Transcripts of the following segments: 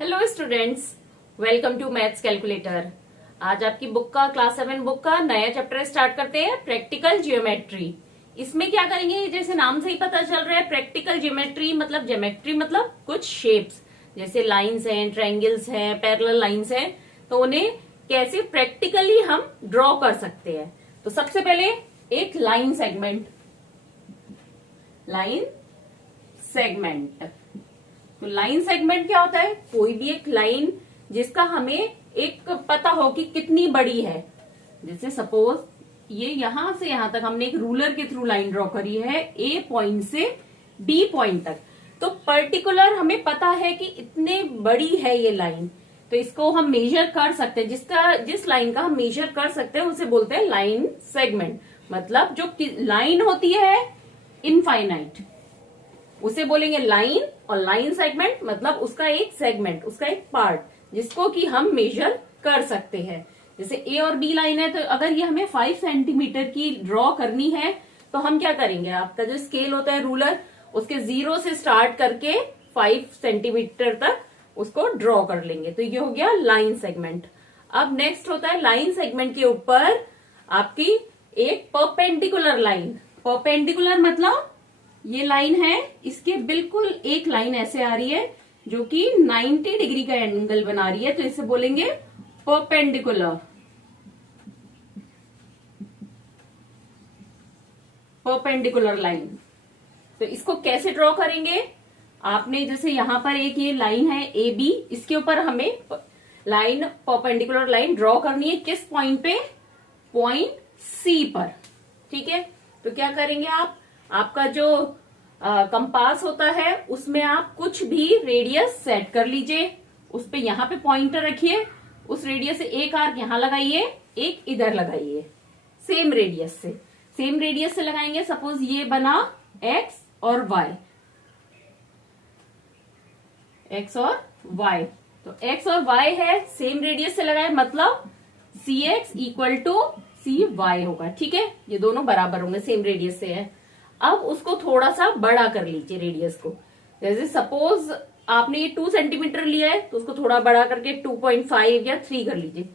Hello students, welcome to maths calculator. आज आपकी book का क्लास 7 बुक का नया चैप्टर स्टार्ट करते हैं, प्रैक्टिकल ज्योमेट्री। इसमें क्या करेंगे, जैसे नाम से ही पता चल रहा है, प्रैक्टिकल ज्योमेट्री मतलब कुछ शेप्स, जैसे लाइंस हैं, ट्रायंगल्स हैं, पैरेलल लाइंस हैं, तो उन्हें कैसे प्रैक्टिकली हम ड्रॉ कर सकते हैं। तो सबसे पहले एक लाइन सेगमेंट। तो लाइन सेगमेंट क्या होता है? कोई भी एक लाइन जिसका हमें एक पता हो कि कितनी बड़ी है। जैसे सपोज ये यहां से यहां तक हमने एक रूलर के थ्रू लाइन ड्रॉ करी है, ए पॉइंट से बी पॉइंट तक। तो पर्टिकुलर हमें पता है कि इतने बड़ी है ये लाइन, तो इसको हम मेजर कर सकते हैं। जिस लाइन का हम मेजर कर सकते हैं उसे बोलते हैं लाइन सेगमेंट। मतलब जो लाइन होती है इनफाइनाइट, उसे बोलेंगे लाइन। और लाइन सेगमेंट मतलब उसका एक सेगमेंट, उसका एक पार्ट, जिसको कि हम मेजर कर सकते हैं। जैसे ए और बी लाइन है, तो अगर ये हमें 5 सेंटीमीटर की ड्रॉ करनी है तो हम क्या करेंगे, आपका जो स्केल होता है रूलर, उसके 0 से स्टार्ट करके 5 सेंटीमीटर तक उसको ड्रॉ कर लेंगे। तो ये हो गया लाइन सेगमेंट। अब नेक्स्ट होता है लाइन सेगमेंट के ऊपर आपकी एक परपेंडिकुलर लाइन। परपेंडिकुलर मतलब ये लाइन है, इसके बिल्कुल एक लाइन ऐसे आ रही है जो कि 90 डिग्री का एंगल बना रही है, तो इसे बोलेंगे परपेंडिकुलर लाइन। तो इसको कैसे ड्रॉ करेंगे? आपने जैसे यहां पर एक ये लाइन है ए बी, इसके ऊपर हमें लाइन परपेंडिकुलर लाइन ड्रॉ करनी है। किस पॉइंट पे? पॉइंट सी पर। ठीक है, तो क्या करेंगे आपका जो कंपास होता है उसमें आप कुछ भी रेडियस सेट कर लीजिए। उस पे यहां पे पॉइंटर रखिए, उस रेडियस से एक आर्क यहां लगाइए, एक इधर लगाइए, सेम रेडियस से लगाएंगे। सपोज ये बना एक्स और वाई, तो एक्स और वाई है, सेम रेडियस से लगाए, मतलब C x equal to C y होगा। ठीक है, ये दोनों बराबर होंगे, सेम रेडियस से है। अब उसको थोड़ा सा बड़ा कर लीजिए रेडियस को। जैसे सपोज आपने ये 2 सेंटीमीटर लिया है, तो उसको थोड़ा बड़ा करके 2.5 या 3 कर लीजिए।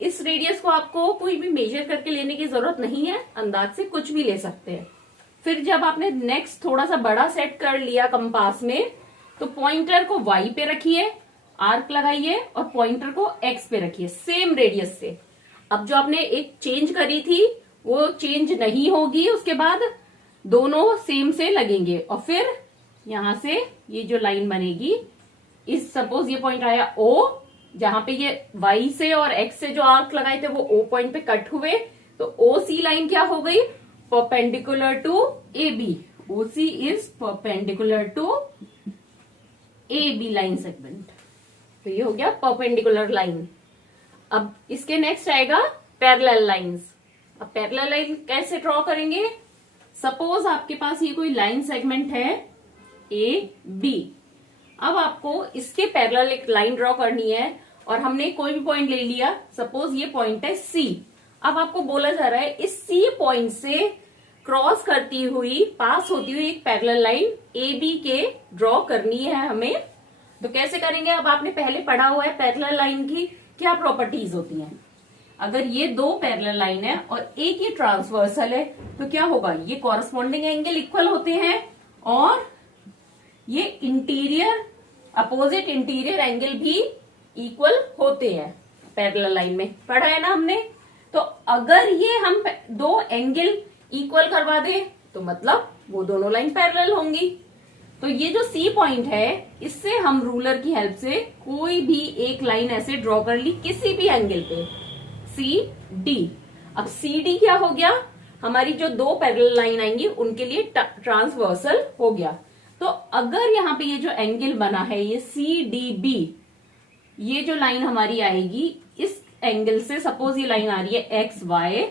इस रेडियस को आपको कोई भी मेजर करके लेने की जरूरत नहीं है, अंदाज से कुछ भी ले सकते हैं। फिर जब आपने नेक्स्ट थोड़ा सा बड़ा सेट कर लिया कंपास में, तो पॉइंटर को वाई पे रखिए, आर्क लगाइए, और पॉइंटर को एक्स पे रखिए, सेम रेडियस से। अब जो आपने एक चेंज करी थी वो चेंज नहीं होगी, उसके बाद दोनों सेम से लगेंगे। और फिर यहां से ये जो लाइन बनेगी, इस सपोज ये पॉइंट आया ओ, जहां पे ये वाई से और एक्स से जो आर्क लगाए थे वो ओ पॉइंट पे कट हुए, तो ओ सी लाइन क्या हो गई? Perpendicular to A B. O C is perpendicular to A B line segment. तो ये हो गया परपेंडिकुलर लाइन। अब इसके नेक्स्ट आएगा पैरेलल लाइंस। अब पैरेलल लाइन कैसे ड्रॉ करेंगे? सपोज आपके पास ये कोई लाइन सेगमेंट है ए बी। अब आपको इसके पैरेलल एक लाइन ड्रॉ करनी है, और हमने कोई भी पॉइंट ले लिया, सपोज ये पॉइंट है सी। अब आपको बोला जा रहा है इस सी पॉइंट से क्रॉस करती हुई, पास होती हुई एक पैरेलल लाइन ए बी के ड्रॉ करनी है हमें। तो कैसे करेंगे? अब आपने पहले पढ़ा हुआ है पैरेलल लाइन की क्या प्रॉपर्टीज होती हैं। अगर ये 2 पैरेलल लाइन है और एक ये ट्रांसवर्सल है, तो क्या होगा? ये कॉरस्पॉन्डिंग एंगल इक्वल होते हैं, और ये अपोजिट इंटीरियर एंगल भी इक्वल होते हैं। पैरेलल लाइन में पढ़ा है ना हमने। तो अगर ये हम 2 एंगल इक्वल करवा दें, तो मतलब वो दोनों लाइन पैरेलल होंगी। तो ये जो सी पॉइंट है, इससे हम रूलर की हेल्प से कोई भी एक लाइन ऐसे ड्रॉ कर ली किसी भी एंगल पे, सी डी। अब सी डी क्या हो गया? हमारी जो 2 पैरेलल लाइन आएंगी उनके लिए ट्रांसवर्सल हो गया। तो अगर यहाँ पे ये जो एंगल बना है, ये सी डी बी, ये जो लाइन हमारी आएगी इस एंगल से, सपोज ये लाइन आ रही है एक्स वाई,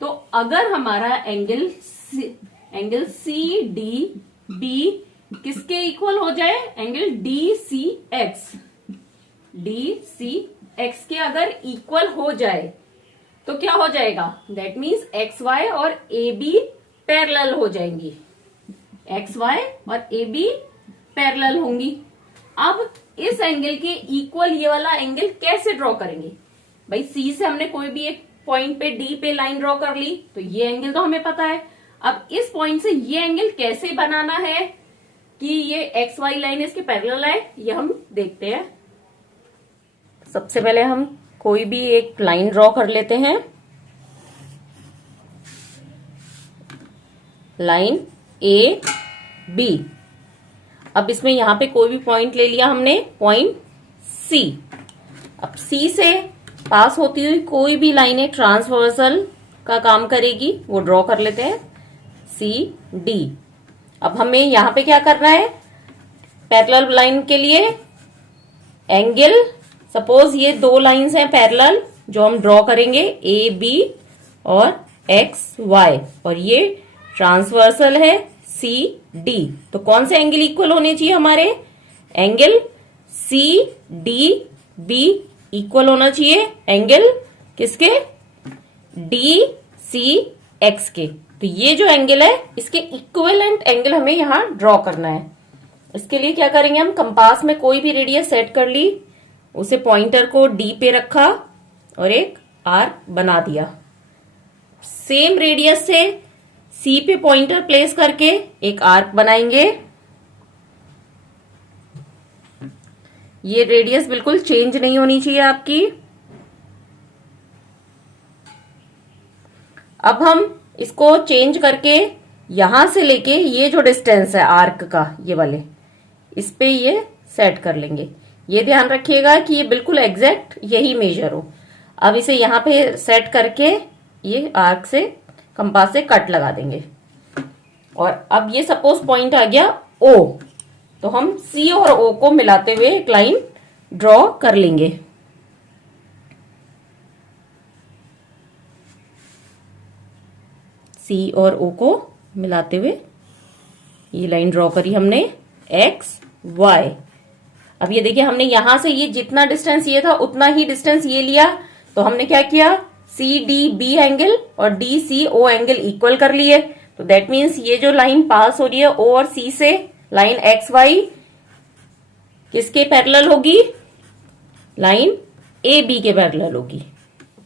तो अगर हमारा एंगल सी डी बी किसके इक्वल हो जाए? एंगल डी सी एक्स के अगर इक्वल हो जाए, तो क्या हो जाएगा? दैट मीन्स एक्स वाई और ए बी पैरेलल हो जाएंगी, एक्स वाई और ए बी पैरेलल होंगी। अब इस एंगल के इक्वल ये वाला एंगल कैसे ड्रॉ करेंगे? भाई सी से हमने कोई भी एक पॉइंट पे डी पे लाइन ड्रॉ कर ली, तो ये एंगल तो हमें पता है। अब इस पॉइंट से ये एंगल कैसे बनाना है कि ये एक्स वाई लाइन इसके पैरेलल है, ये हम देखते हैं। सबसे पहले हम कोई भी एक लाइन ड्रॉ कर लेते हैं, लाइन ए बी। अब इसमें यहां पे कोई भी पॉइंट ले लिया हमने, पॉइंट सी। अब सी से पास होती हुई कोई भी लाइनें ट्रांसवर्सल का काम करेगी, वो ड्रॉ कर लेते हैं, सी डी। अब हमें यहां पे क्या करना है, पैरेलल लाइन के लिए एंगल, सपोज ये दो लाइंस हैं पैरेलल जो हम ड्रॉ करेंगे, ए बी और एक्स वाई, और ये ट्रांसवर्सल है सी डी। तो कौन से एंगल इक्वल होने चाहिए हमारे? Angle C D B equal होना चाहिए एंगल किसके? डी सी एक्स के। तो ये जो एंगल है इसके इक्विवेलेंट एंगल हमें यहां ड्रॉ करना है। इसके लिए क्या करेंगे, हम कंपास में कोई भी रेडियस सेट कर ली, उसे पॉइंटर को डी पे रखा और एक आर्क बना दिया। सेम रेडियस से सी पे पॉइंटर प्लेस करके एक आर्क बनाएंगे। ये रेडियस बिल्कुल चेंज नहीं होनी चाहिए आपकी। अब हम इसको चेंज करके यहां से लेके ये जो डिस्टेंस है आर्क का, ये वाले, इस पे ये सेट कर लेंगे। ये ध्यान रखिएगा कि ये बिल्कुल एग्जैक्ट यही मेजर हो। अब इसे यहां पे सेट करके ये आर्क से, कंपास से कट लगा देंगे। और अब ये सपोज पॉइंट आ गया ओ, तो हम सी और ओ को मिलाते हुए एक लाइन ड्रॉ कर लेंगे। सी और ओ को मिलाते हुए ये लाइन ड्रॉ करी हमने, एक्स वाई। अब ये देखिए, हमने यहां से ये जितना डिस्टेंस ये था उतना ही डिस्टेंस ये लिया, तो हमने क्या किया, सी डी बी एंगल और D C O angle equal कर लिए। तो दैट मीन्स ये जो लाइन पास हो रही है ओ और सी से, लाइन एक्स वाई किसके पैरेलल होगी? लाइन ए बी के पैरेलल होगी।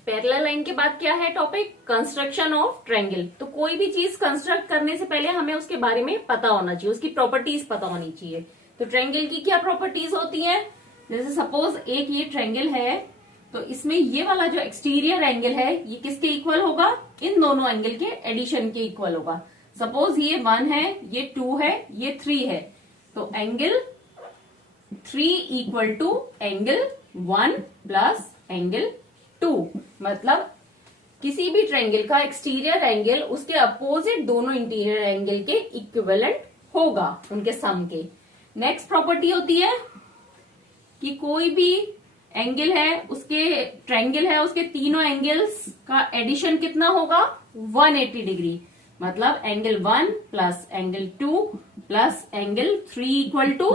पैरेलल लाइन के बाद क्या है टॉपिक? Construction of triangle. तो कोई भी चीज कंस्ट्रक्ट करने से पहले हमें उसके बारे में पता होना चाहिए, उसकी प्रॉपर्टीज पता होनी चाहिए। तो ट्रायंगल की क्या प्रॉपर्टीज होती हैं? जैसे सपोज एक ये ट्रायंगल है, तो इसमें ये वाला जो एक्सटीरियर एंगल है ये किसके इक्वल होगा? इन दोनों एंगल के एडिशन के इक्वल होगा। सपोज ये 1 है, ये 2 है, ये 3 है, तो angle 3 equal to angle 1 plus angle 2। मतलब किसी भी ट्रायंगल का एक्सटीरियर एंगल उसके अपोजिट दोनों इंटीरियर एंगल के इक्विवेलेंट होगा, उनके सम के। नेक्स्ट प्रॉपर्टी होती है कि कोई भी एंगल है, उसके ट्रायंगल है, उसके तीनों एंगल्स का एडिशन कितना होगा? 180 डिग्री। मतलब angle 1 plus angle 2 plus angle 3 equal to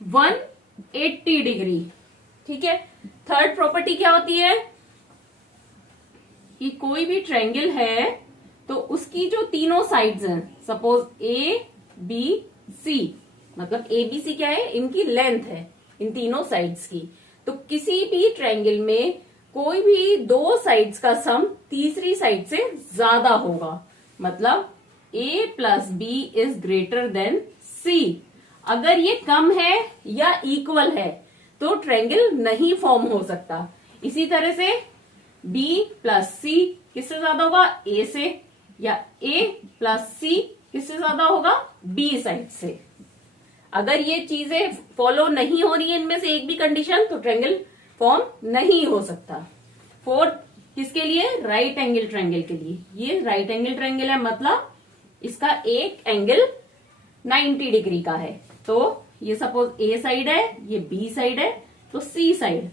180 degree. ठीक है। थर्ड प्रॉपर्टी क्या होती है कि कोई भी ट्रायंगल है तो उसकी जो तीनों साइड्स हैं, सपोज ए बी सी, मतलब ए बी सी क्या है? इनकी लेंथ है इन तीनों साइड्स की। तो किसी भी ट्रायंगल में कोई भी दो साइड्स का सम तीसरी साइड से ज्यादा होगा। मतलब a plus B is greater than C. अगर ये कम है या इक्वल है तो ट्रायंगल नहीं फॉर्म हो सकता। इसी तरह से b प्लस सी किससे ज्यादा होगा? a से, या a प्लस सी किससे ज्यादा होगा? b साइड से। अगर ये चीजें फॉलो नहीं हो रही है, इनमें से एक भी कंडीशन, तो ट्रायंगल फॉर्म नहीं हो सकता। फोर्थ किसके लिए? राइट एंगल ट्रायंगल के लिए। ये राइट एंगल ट्रायंगल है, मतलब इसका एक एंगल 90 डिग्री का है। तो ये सपोज ए साइड है, ये बी साइड है, तो सी साइड।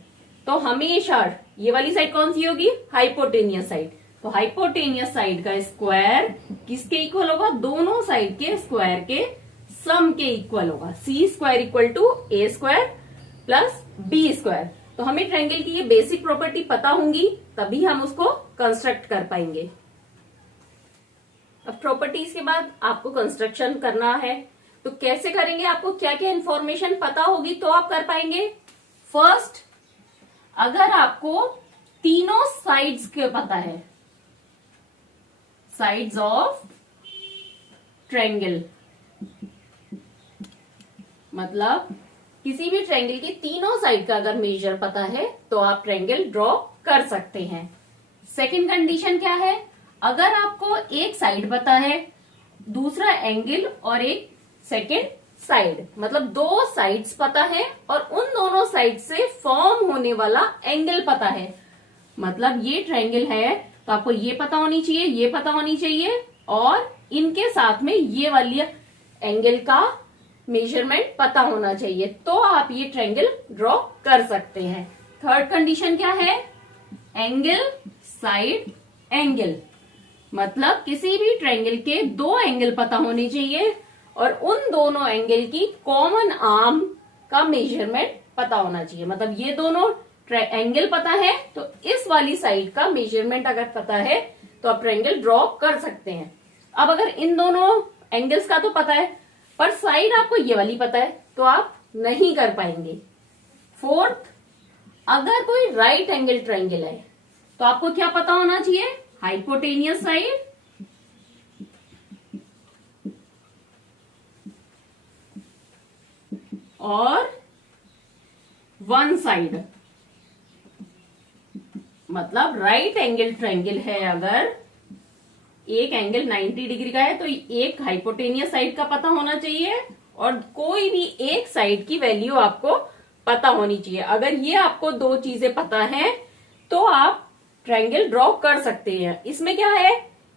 तो हमेशा ये वाली साइड कौन सी होगी? Hypotenuse side. तो हाइपोटेनियस साइड का स्क्वायर किसके इक्वल होगा? दोनों साइड के स्क्वायर के सम के इक्वल होगा। C square equal to A square plus B square. तो हमें ट्रायंगल की ये बेसिक प्रॉपर्टी पता होंगी, तभी हम उसको कंस्ट्रक्ट कर पाएंगे। अब प्रॉपर्टीज के बाद आपको कंस्ट्रक्शन करना है। तो कैसे करेंगे, आपको क्या क्या इंफॉर्मेशन पता होगी तो आप कर पाएंगे। फर्स्ट, अगर आपको तीनों साइड्स के पता है, साइड्स ऑफ ट्रायंगल, मतलब किसी भी ट्रायंगल की तीनों साइड का अगर मेजर पता है तो आप ट्रायंगल ड्रॉ कर सकते हैं। सेकंड कंडीशन क्या है, अगर आपको एक साइड पता है, दूसरा एंगल और एक सेकंड साइड, मतलब दो साइड्स पता है और उन दोनों साइड से फॉर्म होने वाला एंगल पता है, मतलब ये ट्रायंगल है तो आपको ये पता होनी चाहिए, ये पता होनी चाहिए और इनके साथ में ये वाली एंगल का मेजरमेंट पता होना चाहिए, तो आप ये ट्रायंगल ड्रॉ कर सकते हैं। थर्ड कंडीशन क्या है, एंगल साइड एंगल, मतलब किसी भी ट्रायंगल के दो एंगल पता होने चाहिए और उन दोनों एंगल की कॉमन आर्म का मेजरमेंट पता होना चाहिए, मतलब ये दोनों एंगल पता है तो इस वाली साइड का मेजरमेंट अगर पता है तो आप ट्रायंगल ड्रॉ कर सकते हैं। अब अगर इन दोनों एंगल्स का तो पता है पर साइड आपको ये वाली पता है तो आप नहीं कर पाएंगे। फोर्थ, अगर कोई राइट एंगल ट्रायंगल है तो आपको क्या पता होना चाहिए, हाइपोटेनियस साइड और वन साइड, मतलब राइट एंगल ट्रायंगल है अगर एक एंगल 90 डिग्री का है तो एक हाइपोटेनियस साइड का पता होना चाहिए और कोई भी एक साइड की वैल्यू आपको पता होनी चाहिए। अगर ये आपको दो चीजें पता है तो आप ट्रायंगल ड्रॉ कर सकते हैं। इसमें क्या है,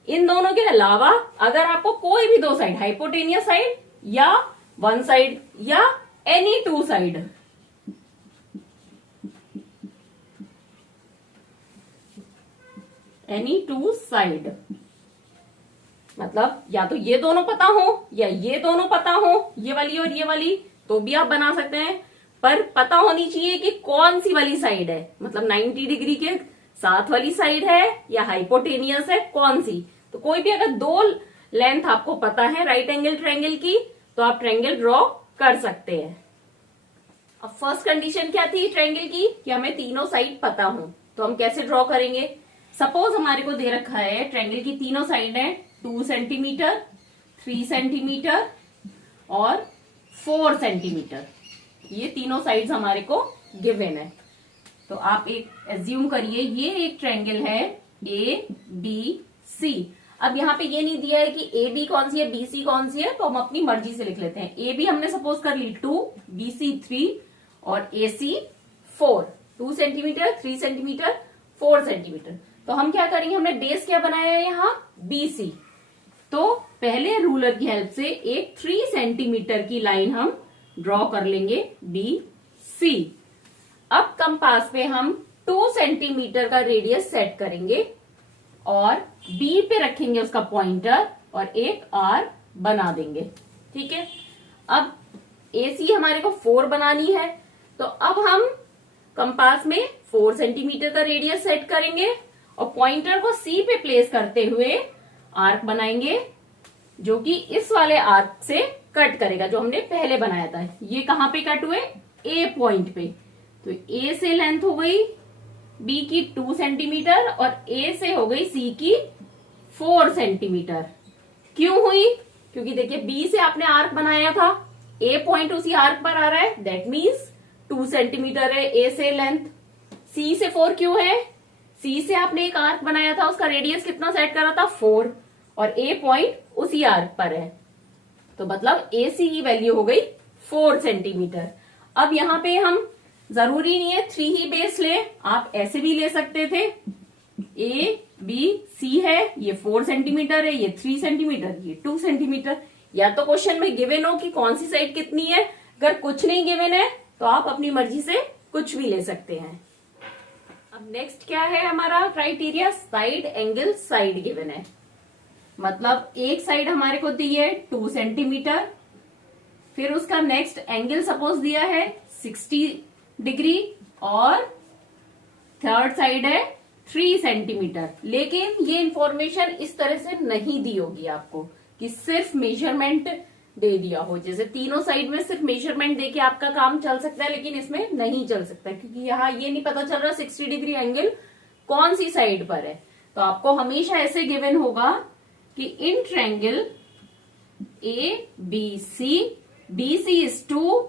इन दोनों के अलावा अगर आपको कोई भी दो साइड, हाइपोटेनियस साइड या वन साइड या any two side, any two side, मतलब या तो ये दोनों पता हो या ये दोनों पता हो, ये वाली और ये वाली, तो भी आप बना सकते हैं, पर पता होनी चाहिए कि कौन सी वाली साइड है, मतलब 90 डिग्री के साथ वाली साइड है या हाइपोटेनियस है, कौन सी। तो कोई भी अगर दो लेंथ आपको पता है राइट एंगल ट्रायंगल की तो आप ट्रायंगल ड्रॉ कर सकते हैं। अब फर्स्ट कंडीशन क्या थी ट्रायंगल की, कि हमें तीनों साइड पता हो, तो हम कैसे ड्रॉ करेंगे। सपोज हमारे को दे रखा है ट्रायंगल की तीनों साइड है 2 सेंटीमीटर, 3 सेंटीमीटर और 4 सेंटीमीटर, ये तीनों साइड्स हमारे को गिवन है। तो आप एक एज्यूम करिए ये एक ट्रायंगल है ए बी सी। अब यहाँ पे ये नहीं दिया है कि ए बी कौन सी है, बी सी कौन सी है, तो हम अपनी मर्जी से लिख लेते हैं। ए बी हमने सपोज कर ली 2, बी सी 3 और ए सी 4, 2 सेंटीमीटर, 3 सेंटीमीटर, 4 सेंटीमीटर। तो हम क्या करेंगे, हमने बेस क्या बनाया है यहाँ बी सी, तो पहले रूलर की हेल्प से एक 3 सेंटीमीटर की लाइन हम ड्रॉ कर लेंगे बी सी। अब कंपास पे हम 2 सेंटीमीटर का रेडियस सेट करेंगे और बी पे रखेंगे उसका पॉइंटर और एक आर बना देंगे, ठीक है। अब ए सी हमारे को 4 बनानी है, तो अब हम कंपास में 4 सेंटीमीटर का रेडियस सेट करेंगे और पॉइंटर को सी पे प्लेस करते हुए आर्क बनाएंगे जो कि इस वाले आर्क से कट करेगा जो हमने पहले बनाया था। ये कहां पे कट हुए, ए पॉइंट पे, तो ए से लेंथ हो गई बी की 2 सेंटीमीटर और ए से हो गई सी की 4 सेंटीमीटर। क्यों हुई, क्योंकि देखिए बी से आपने आर्क बनाया था, ए पॉइंट उसी आर्क पर आ रहा है, दैट मीन्स 2 सेंटीमीटर है ए से लेंथ। सी से 4 क्यों है, सी से आपने एक आर्क बनाया था, उसका रेडियस कितना सेट करा था 4 और ए पॉइंट उसी आर्क पर है, तो मतलब ए सी की वैल्यू हो गई 4 सेंटीमीटर। अब यहाँ पे हम जरूरी नहीं है 3 ही बेस ले, आप ऐसे भी ले सकते थे। ए बी सी है, ये 4 सेंटीमीटर है, ये 3 सेंटीमीटर, ये 2 सेंटीमीटर। या तो क्वेश्चन में गिवन हो कि कौन सी साइड कितनी है, अगर कुछ नहीं गिवन है तो आप अपनी मर्जी से कुछ भी ले सकते हैं। अब नेक्स्ट क्या है हमारा criteria, side angle side given है, मतलब एक साइड हमारे को दी है 2 सेंटीमीटर, फिर उसका नेक्स्ट एंगल सपोज दिया है 60 डिग्री और थर्ड साइड है 3 सेंटीमीटर। लेकिन ये इंफॉर्मेशन इस तरह से नहीं दी होगी आपको कि सिर्फ मेजरमेंट दे दिया हो। जैसे तीनों साइड में सिर्फ मेजरमेंट देके आपका काम चल सकता है, लेकिन इसमें नहीं चल सकता क्योंकि यहाँ ये नहीं पता चल रहा 60 डिग्री एंगल कौन सी साइड पर है। तो आपको हमेशा ऐसे गिवन होगा कि in triangle A B C, BC is 2,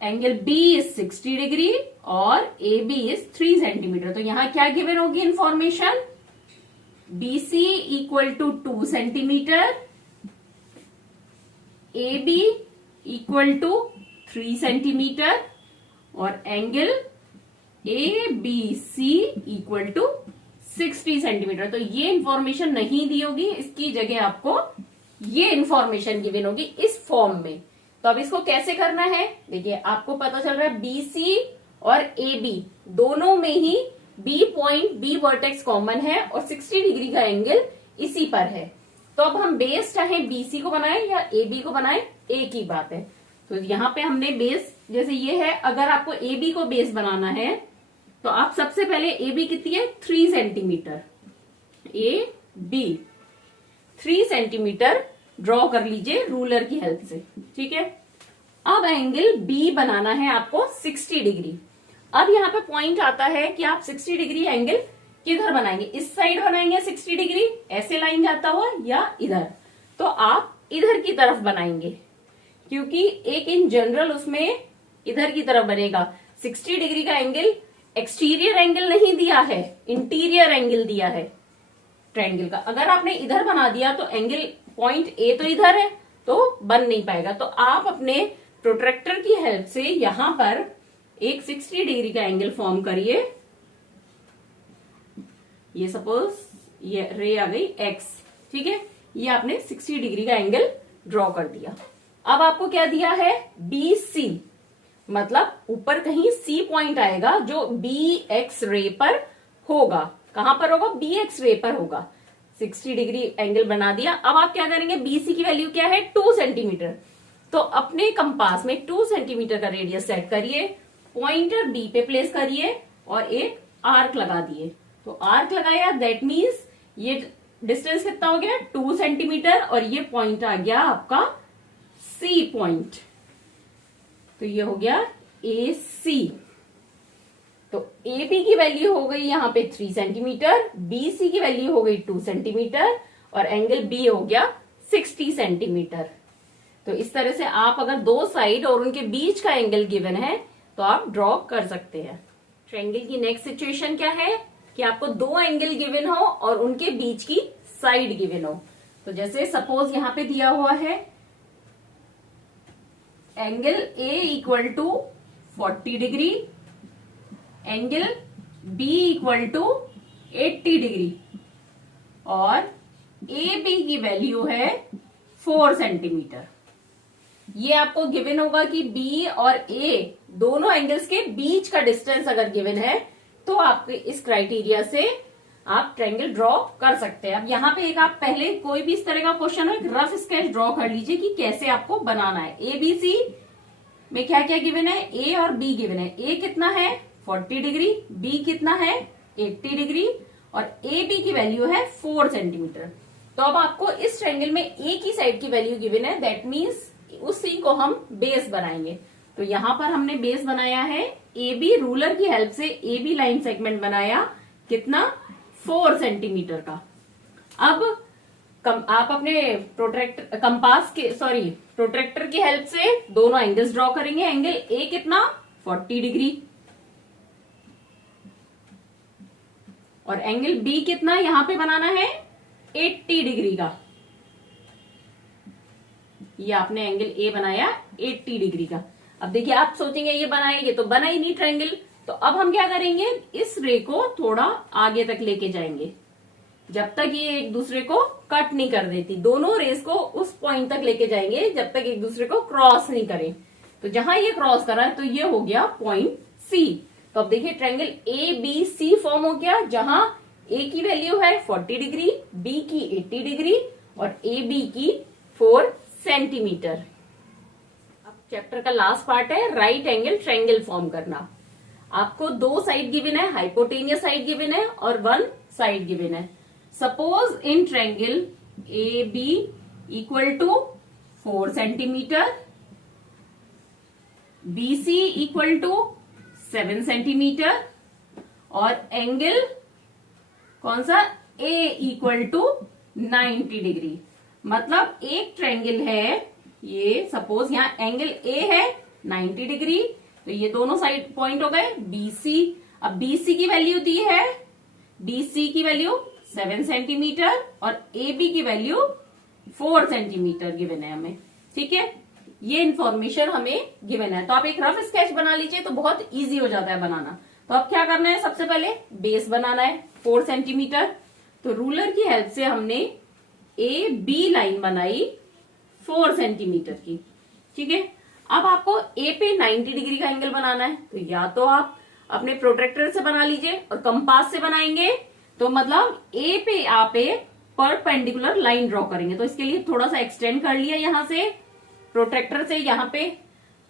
angle B is 60 degree और AB is 3 सेंटीमीटर। तो यहां क्या गिवन होगी information, BC equal to 2 centimetre, AB equal to 3 centimetre और angle ABC equal to 60 centimetre. तो ये इंफॉर्मेशन नहीं दी होगी, इसकी जगह आपको ये इंफॉर्मेशन गिवन होगी इस फॉर्म में। तो अब इसको कैसे करना है, देखिए आपको पता चल रहा है BC और AB दोनों में ही B point, B vertex common है और 60 डिग्री का एंगल इसी पर है। तो अब हम बेस चाहे BC को बनाए या AB को बनाए, एक ही बात है। तो यहाँ पे हमने बेस, जैसे ये है, अगर आपको AB को बेस बनाना है तो आप सबसे पहले AB कितनी है 3 सेंटीमीटर, AB 3 सेंटीमीटर ड्रॉ कर लीजिए रूलर की हेल्प से, ठीक है। अब एंगल B बनाना है आपको 60 डिग्री। अब यहाँ पे पॉइंट आता है कि आप 60 डिग्री एंगल किधर बनाएंगे, इस साइड बनाएंगे 60 डिग्री ऐसे लाइन जाता हुआ या इधर। तो आप इधर की तरफ बनाएंगे क्योंकि एक इन जनरल उसमें इधर की तरफ बनेगा। 60 डिग्री का एंगल एक्सटीरियर एंगल नहीं दिया है, इंटीरियर एंगल दिया है ट्रायंगल का। अगर आपने इधर बना दिया तो एंगल पॉइंट A तो इधर है तो बन नहीं पाएगा। तो आप अपने प्रोट्रैक्टर की हेल्प से यहां पर एक 60 डिग्री का एंगल फॉर्म करिए। ये सपोज ये रे आ गई X, ठीक है, ये आपने 60 डिग्री का एंगल ड्रॉ कर दिया। अब आपको क्या दिया है BC, मतलब ऊपर कहीं C पॉइंट आएगा जो BX रे पर होगा। कहां पर होगा, BX रे पर होगा। 60 डिग्री एंगल बना दिया। अब आप क्या करेंगे, BC की वैल्यू क्या है 2 सेंटीमीटर। तो अपने कंपास में 2 सेंटीमीटर का रेडियस सेट करिए, पॉइंटर B पे प्लेस करिए और एक आर्क लगा दिए। तो आर्क लगाया, दैट मीन्स ये डिस्टेंस कितना हो गया 2 सेंटीमीटर और ये पॉइंट आ गया आपका C पॉइंट। तो ये हो गया AC। तो AB की वैल्यू हो गई यहाँ पे 3 सेंटीमीटर, BC की वैल्यू हो गई 2 सेंटीमीटर और एंगल B हो गया 60 सेंटीमीटर। तो इस तरह से आप अगर दो साइड और उनके बीच का एंगल गिवन है तो आप ड्रॉ कर सकते हैं। ट्रायंगल की नेक्स्ट सिचुएशन क्या है कि आपको दो एंगल गिवन हो और उनके बीच की साइड गिवन हो। तो जैसे सपोज यहां पे दिया हुआ है angle A equal to 40 degree, angle B equal to 80 degree और AB की वैल्यू है 4 सेंटीमीटर। ये आपको गिवन होगा कि B और A दोनों एंगल्स के बीच का डिस्टेंस अगर गिवन है तो आपके इस क्राइटेरिया से आप ट्रायंगल ड्रॉ कर सकते हैं। अब यहाँ पे एक आप पहले कोई भी इस तरह का क्वेश्चन हो एक रफ स्केच ड्रॉ कर लीजिए कि कैसे आपको बनाना है। ABC में क्या क्या गिवन है, A और B गिवन है। A कितना है 40 डिग्री, B कितना है 80 डिग्री और AB की वैल्यू है 4 सेंटीमीटर। तो अब आपको इस ट्रायंगल में एक ही साइड की वैल्यू गिवन है, दैट मीन्स उसी को हम बेस बनाएंगे। तो यहां पर हमने बेस बनाया है AB, रूलर की हेल्प से AB लाइन सेगमेंट बनाया कितना 4 सेंटीमीटर का। अब आप अपने प्रोट्रैक्टर की हेल्प से दोनों एंगल्स ड्रॉ करेंगे। एंगल A कितना 40 डिग्री और एंगल B कितना यहां पे बनाना है 80 डिग्री का। ये आपने एंगल A बनाया 80 डिग्री का। अब देखिए आप सोचेंगे ये बनाएंगे तो बना ही नहीं ट्रायंगल। तो अब हम क्या करेंगे, इस रे को थोड़ा आगे तक लेके जाएंगे जब तक ये एक दूसरे को कट नहीं कर देती। दोनों रेस को उस पॉइंट तक लेके जाएंगे जब तक एक दूसरे को क्रॉस नहीं करें। तो जहां ये क्रॉस करा है तो ये हो गया पॉइंट C। तो अब देखिए ट्रायंगल ABC फॉर्म हो गया जहां A की वैल्यू है 40 डिग्री, B की 80 डिग्री और AB की 4 सेंटीमीटर। अब चैप्टर का लास्ट पार्ट है राइट एंगल ट्रायंगल फॉर्म करना। आपको दो साइड गिवन है, हाइपोटेनियस साइड गिवन है और वन साइड गिवन है। Suppose in triangle AB equal to 4 centimetre, BC equal to 7 centimetre और एंगल कौन सा A इक्वल टू 90 डिग्री। मतलब एक ट्रायंगल है, ये सपोज यहाँ एंगल A है 90 डिग्री, तो ये दोनों साइड पॉइंट हो गए BC। अब BC की वैल्यू दी है, BC की वैल्यू 7 सेंटीमीटर और AB की वैल्यू 4 सेंटीमीटर गिवन है हमें। ठीक है, ये इंफॉर्मेशन हमें गिवन है। तो आप एक रफ स्केच बना लीजिए तो बहुत इजी हो जाता है बनाना। तो अब क्या करना है, सबसे पहले बेस बनाना है 4 सेंटीमीटर। तो रूलर की हेल्प से हमने AB लाइन बनाई 4 सेंटीमीटर की। ठीक है, अब आपको A पे 90 डिग्री का एंगल बनाना है, तो या तो आप अपने प्रोट्रैक्टर से बना लीजिए और कंपास से बनाएंगे, तो मतलब A पे आप एक परपेंडिकुलर लाइन ड्रॉ करेंगे। तो इसके लिए थोड़ा सा एक्सटेंड कर लिया यहां से प्रोट्रैक्टर से, यहाँ पे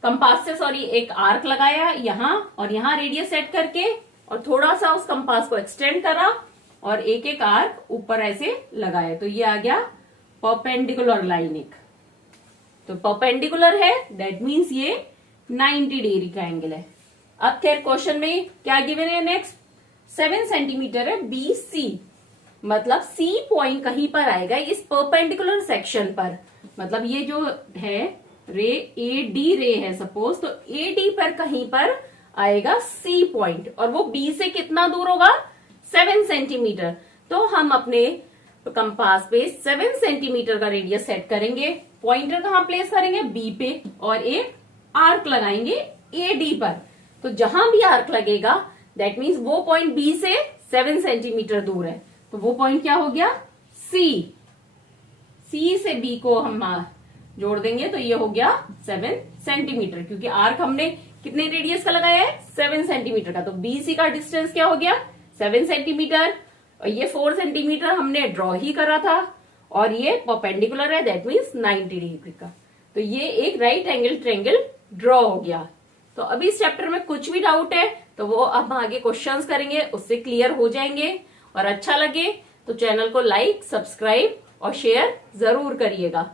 कंपास से सॉरी एक आर्क लगाया यहाँ और यहाँ रेडियस सेट करके और थोड़ा सा उस कंपास को एक्सटेंड करा और एक एक आर्क ऊपर ऐसे लगाया, तो ये आ गया परपेंडिकुलर लाइन एक। तो परपेंडिकुलर है दैट मीन्स ये 90 डिग्री का एंगल है। अब खैर क्वेश्चन में क्या गिवन है, नेक्स्ट 7 सेंटीमीटर है BC, मतलब C पॉइंट कहीं पर आएगा इस परपेंडिकुलर सेक्शन पर। मतलब ये जो है रे AD रे है सपोज, तो AD पर कहीं पर आएगा C पॉइंट और वो B से कितना दूर होगा 7 सेंटीमीटर। तो हम अपने कंपास पे 7 सेंटीमीटर का रेडियस सेट करेंगे, पॉइंटर कहां प्लेस करेंगे B पे और एक आर्क लगाएंगे AD पर। तो जहां भी आर्क लगेगा दैट मीन्स वो पॉइंट B से 7 सेंटीमीटर दूर है, तो वो पॉइंट क्या हो गया C। C से B को हम जोड़ देंगे तो ये हो गया 7 सेंटीमीटर, क्योंकि आर्क हमने कितने रेडियस का लगाया है 7 सेंटीमीटर का। तो BC का डिस्टेंस क्या हो गया 7 सेंटीमीटर और ये 4 सेंटीमीटर हमने ड्रॉ ही करा था और ये परपेंडिकुलर है दैट मीन्स 90 डिग्री का। तो ये एक राइट एंगल ट्रायंगल ड्रॉ हो गया। तो अभी इस चैप्टर में कुछ भी डाउट है तो वो अब आगे क्वेश्चंस करेंगे, उससे क्लियर हो जाएंगे। और अच्छा लगे तो चैनल को लाइक, सब्सक्राइब और शेयर जरूर करिएगा।